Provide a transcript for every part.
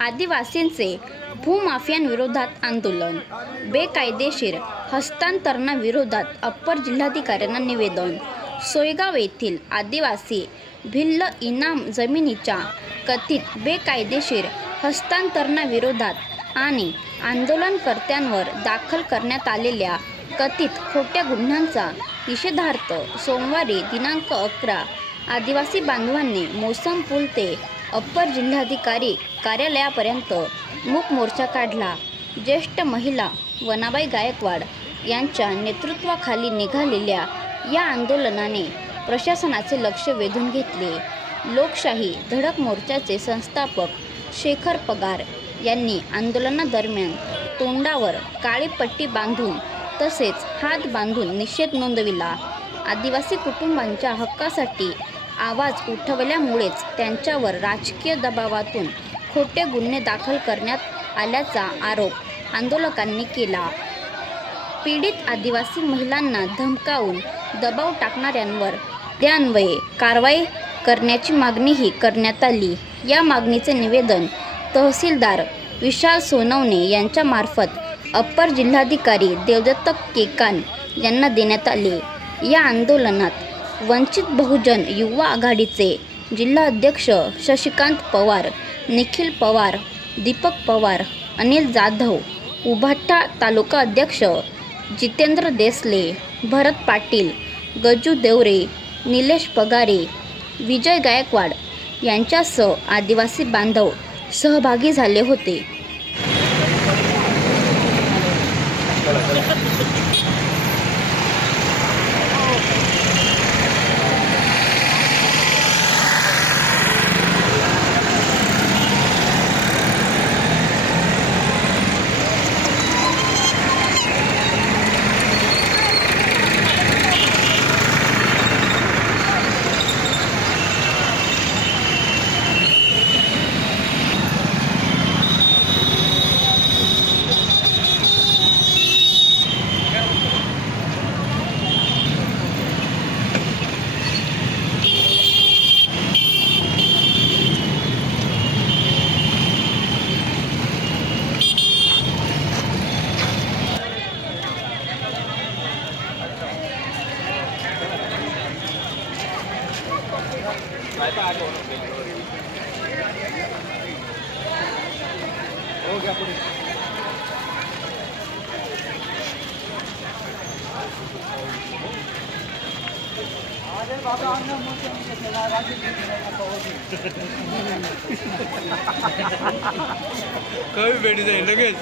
आदिवासींचे भूमाफियांविरोधात आंदोलन, बेकायदेशीर हस्तांतरणाविरोधात अप्पर जिल्हाधिकाऱ्यांना निवेदन. सोयगाव येथील आदिवासी भिल्ल इनाम जमिनीच्या कथित बेकायदेशीर हस्तांतरणाविरोधात आणि आंदोलनकर्त्यांवर दाखल करण्यात आलेल्या कथित खोट्या गुन्ह्यांचा निषेधार्थ सोमवारी दिनांक 11 आदिवासी बांधवांनी मोसम पूल ते अप्पर जिल्हाधिकारी कार्यालयापर्यंत मूक मोर्चा काढला. ज्येष्ठ महिला वनाबाई गायकवाड यांच्या नेतृत्वाखाली निघालेल्या या आंदोलनाने प्रशासनाचे लक्ष वेधून घेतले. लोकशाही धडक मोर्चाचे संस्थापक शेखर पगार यांनी आंदोलनादरम्यान तोंडावर काळी पट्टी बांधून तसेच हात बांधून निषेध नोंदविला. आदिवासी कुटुंबांच्या हक्कासाठी आवाज उठवल्यामुळेच त्यांच्यावर राजकीय दबावातून खोटे गुन्हे दाखल करण्यात आल्याचा आरोप आंदोलकांनी केला. पीडित आदिवासी महिलांना धमकावून दबाव टाकणाऱ्यांवर कायद्यान्वये कारवाई करण्याची मागणीही करण्यात आली. या मागणीचे निवेदन तहसीलदार विशाल सोनवणे यांच्यामार्फत अप्पर जिल्हाधिकारी देवदत्त केकान यांना देण्यात आले. या आंदोलनात वंचित बहुजन युवा आघाडीचे जिल्हाध्यक्ष शशिकांत पवार, निखिल पवार, दीपक पवार, अनिल जाधव, उभाटा तालुका अध्यक्ष जितेंद्र देसले, भरत पाटील, गजू देवरे, निलेश पगारे, विजय गायकवाड यांच्यासह आदिवासी बांधव सहभागी झाले होते. कमी भेटी जाईल लगेच.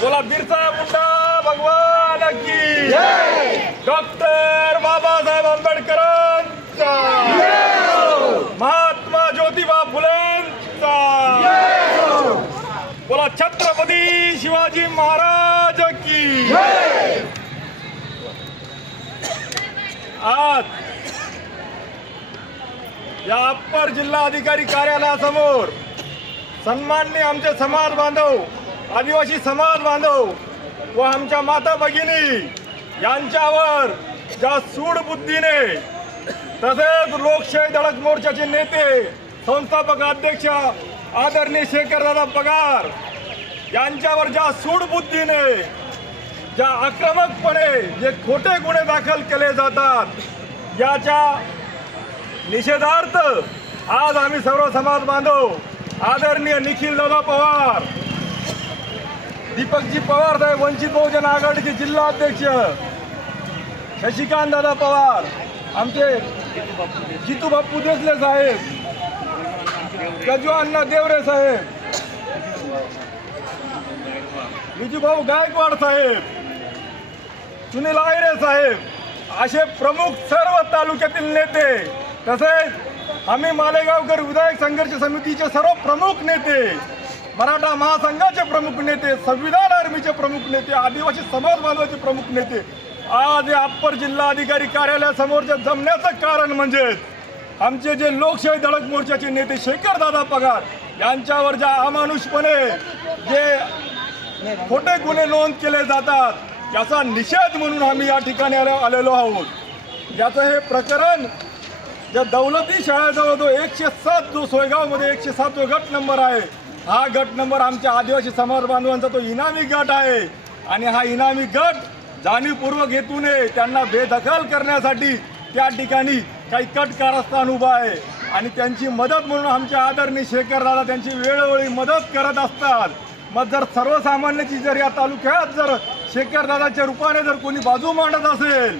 बोला बिरसा मुंडा भगवान की जय. डॉक्टर बाबासाहेब आंबेडकरांचा, महात्मा ज्योतिबा फुलेंचा, बोला छत्रपती शिवाजी महाराज की जय. आज या अप्पर जिल्हाधिकारी कार्यालयासमोर सन्माननीय आमचे समाज बांधव, आदिवासी समाज बांधव व आमच्या माता भगिनी यांच्यावर ज्या सूडबुद्धीने तसेच लोकशाही धडक मोर्चाचे नेते संस्थापक अध्यक्ष आदरणीय शेखरदादा पगार यांच्यावर ज्या सूडबुद्धीने ज्या आक्रमकपणे जे खोटे गुन्हे दाखल केले जातात, याच्या निषेधार्थ आज आम्ही सर्व समाज बांधव आदरणीय निखिल दादा पवार, दीपकजी पवार साहेब वंचित बहुजन आघाडीचे जिल्हा अध्यक्ष, शशिकांत दादा पवार, आमचे जितू बाप्पू देसले साहेब, गजू अण्णा देवरे साहेब, विजूभाऊ गायकवाड साहेब, सुनील आयरे साहेब असे प्रमुख सर्व तालुक्यातील नेते, तसेच आम्ही मालेगावकर विधायक संघर्ष समितीचे सर्व प्रमुख नेते, मराठा महासंघाचे प्रमुख नेते, संविधान आर्मीचे प्रमुख नेते, आदिवासी समाज बांधवाचे प्रमुख नेते आज या अप्पर जिल्हाधिकारी कार्यालयासमोरच्या जमण्याचं कारण म्हणजे आमचे जे लोकशाही धडक मोर्चाचे नेते शेखरदादा पगार यांच्यावर ज्या अमानुषपणे जे खोटे गुन्हे नोंद केले जातात, याचा निषेध म्हणून आम्ही या ठिकाणी आलेलो आहोत. याचं हे प्रकरण ज्या दौलती शाळेजवळ जो 107 जो सोयगावमध्ये 107 जो गट नंबर आहे, हा गट नंबर आमच्या आदिवासी समाज बांधवांचा तो इनामी गट आहे. आणि हा इनामी गट जाणीवपूर्वक हेतू नये त्यांना बेदखल करण्यासाठी त्या ठिकाणी काही कट कारस्थान उभा आहे. आणि त्यांची मदत म्हणून आमचे आदरणीय शेखर दादा त्यांची वेळोवेळी मदत करत असतात. मग जर सर्वसामान्याची जर या तालुक्यात जर शेखर दादाच्या रूपाने जर कोणी बाजू मांडत असेल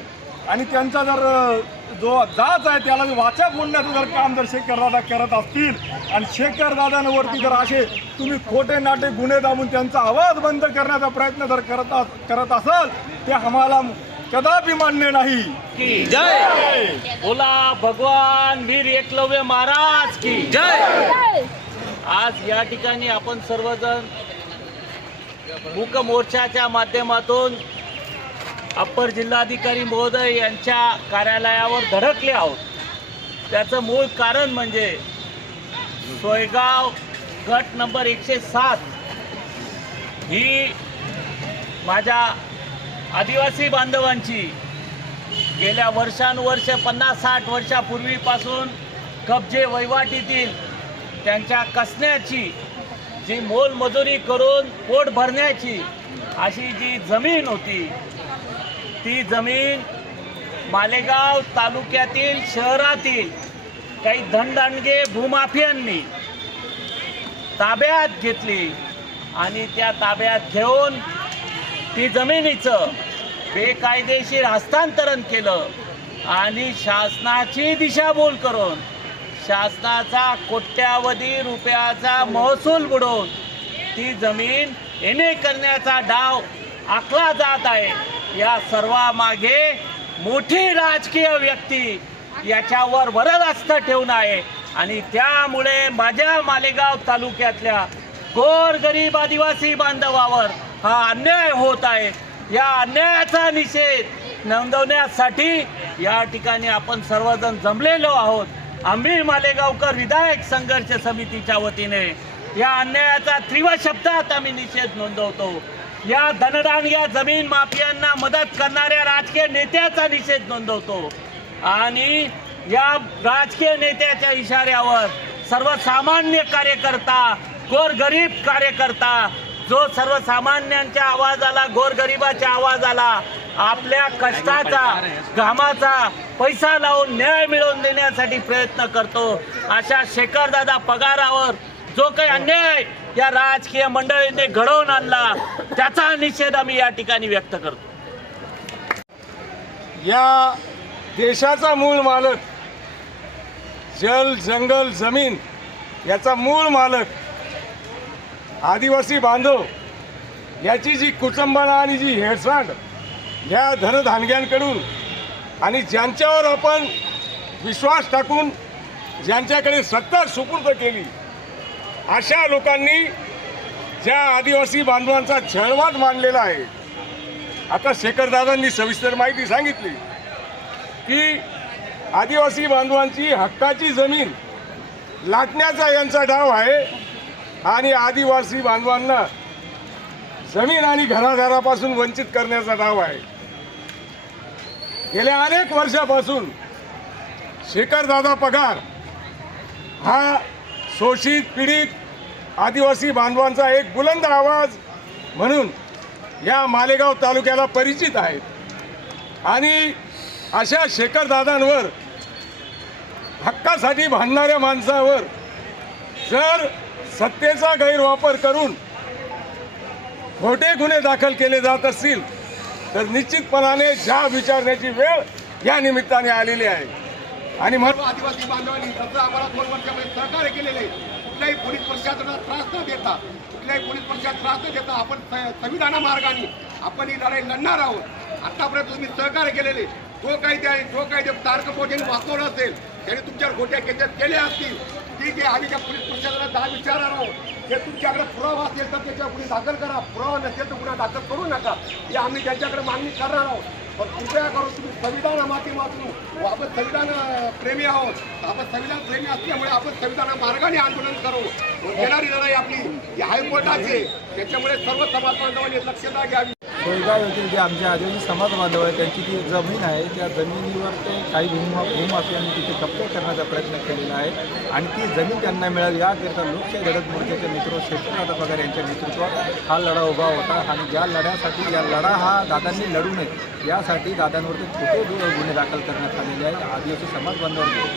आणि त्यांचा जर जो जाच आहे त्याला वाचा फोडण्याचं जर काम जर शेखर दादा करत असतील आणि शेखर दादांवरती जर असे तुम्ही खोटे नाटे गुन्हे दाबून त्यांचा आवाज बंद करण्याचा प्रयत्न जर करत असाल ते आम्हाला कदापि मान्य नाही. की जय. बोला भगवान वीर एकलव्य महाराज की जय. आज या ठिकाणी आपण सर्वजण मूक मोर्चाच्या माध्यमातून अप्पर जिल्हाधिकारी महोदय यांच्या कार्यालयावर धडकले आहोत. त्याचं मूळ कारण म्हणजे सोयगाव गट नंबर 107 ही माझ्या आदिवासी बांधवांची गेल्या वर्षानुवर्ष 50-60 वर्षापूर्वीपासून कब्जे वहिवाटीतील त्यांच्या कसण्याची जी मोलमजुरी करून पोट भरण्याची अशी जी जमीन होती ती जमीन मालेगाव तालुक्यातील शहरातील काही धनदांडगे भूमाफियांनी ताब्यात घेतली आणि त्या ताब्यात घेऊन ती जमिनीचं बेकायदेशीर हस्तांतरण केलं आणि शासनाची दिशाभूल करून शासनाचा कोट्यावधी रुपयाचा महसूल बुडवून ती जमीन येणे करण्याचा डाव आखला जात आहे. या सर्वामागे मोठी राजकीय व्यक्ती याच्यावर वरदहस्त ठेवून आहे आणि त्यामुळे माझ्या मालेगाव तालुक्यातल्या गोरगरीब आदिवासी बांधवावर हा अन्याय होत आहे. या अन्यायाचा निषेध नोंदवण्यासाठी या ठिकाणी आपण सर्वजण जमलेलो आहोत. आम्ही मालेगावकर विधायक संघर्ष समितीच्या वतीने या अन्यायाचा तीव्र शब्दात आम्ही निषेध नोंदवतो. या धनदांडग्या जमीन माफियांना मदत करणाऱ्या राजकीय नेत्याचा निषेध नोंदवतो आणि या राजकीय नेत्याच्या इशाऱ्यावर सर्वसामान्य कार्यकर्ता गोरगरीब कार्यकर्ता जो सर्वसामान्यांच्या आवाजाला गोरगरिबाच्या आवाजाला आपल्या कष्टाचा घामाचा पैसा लावून न्याय मिळवून देण्यासाठी प्रयत्न करतो अशा शेखरदादा पगारावर जो काही अन्याय या राजकीय मंडळींनी घडवून आणला त्याचा निषेध आम्ही या ठिकाणी व्यक्त करतो. या देशाचा मूळ मालक जल जंगल जमीन याचा मूळ मालक आदिवासी बांधव याची जी कुटुंबना आणि जी हेळसांड ह्या धनधानग्यांकडून आणि ज्यांच्यावर आपण विश्वास टाकून ज्यांच्याकडे सत्ता सुपूर्द केली अशा लोकांनी ज्या आदिवासी बांधवांचा छळवाद मांडलेला आहे. आता शेखरदादांनी सविस्तर माहिती सांगितली की आदिवासी बांधवांची हक्काची जमीन लाटण्याचा यांचा डाव आहे आणि आदिवासी बांधवांना जमीन आणि घरादारापासून वंचित करण्याचा डाव आहे. गेल्या अनेक वर्षापासून शेखरदादा पगार हा शोषित पीडित आदिवासी बांधवांचा एक बुलंद आवाज म्हणून या मालेगाव तालुक्याला परिचित आहेत आणि अशा शेखरदादांवर हक्कासाठी भांडणाऱ्या माणसावर जर सत्तेचा गैरवापर करून खोटे गुन्हे दाखल केले जात असतील तर निश्चितपणाने जाब विचारण्याची वेळ या निमित्ताने आलेली आहे. आणि म्हणून आदिवासी बांधवांनी जसं आम्हाला 2 वर्षामध्ये सहकार्य केलेले कुठल्याही पोलीस प्रशासनाला त्रास न देता त्रास न देता आपण संविधाना मार्गाने आपण ही लढाई लढणार आहोत. आतापर्यंत तुम्ही सहकार्य केलेले जो काही तारकपोटीने वाचवलं असेल त्याने तुमच्यावर खोट्या केल्या असतील ठीक आहे. आम्ही त्या पोलीस प्रशासनाला दाब विचारणार आहोत. जे तुमच्याकडे पुरावा असेल तर त्याच्यावर गुन्हे दाखल करा, पुरावा नसेल तर गुन्हा दाखल करू नका हे आम्ही त्यांच्याकडे मागणी करणार आहोत. पण कृपया करून तुम्ही संविधान माध्यमातून आपण संविधान प्रेमी आहोत. आपण संविधान प्रेमी असल्यामुळे आपण संविधाना मार्गाने आंदोलन करू. येणारी लढाई आपली ही हायकोर्टाची त्याच्यामुळे सर्व समाज बांधवांनी दक्षता घ्यावी. सोयगाव येथील जे आमचे आदिवासी समाज बांधव आहेत त्यांची जी जमीन आहे त्या जमिनीवर ते काही भूमाफियांनी तिथे कब्जा करण्याचा प्रयत्न केलेला आहे आणि ती जमीन त्यांना मिळावी याकरिता लोकशाही लढत मोर्चाचे मित्र शेतकरी पगार यांच्या नेतृत्वात हा लढा उभा होता आणि ज्या लढ्यासाठी या लढा हा दादांनी लढू नये यासाठी दादांवरती खोटे गुन्हे दाखल करण्यात आलेले आहेत. आदिवासी समाज बांधवांवर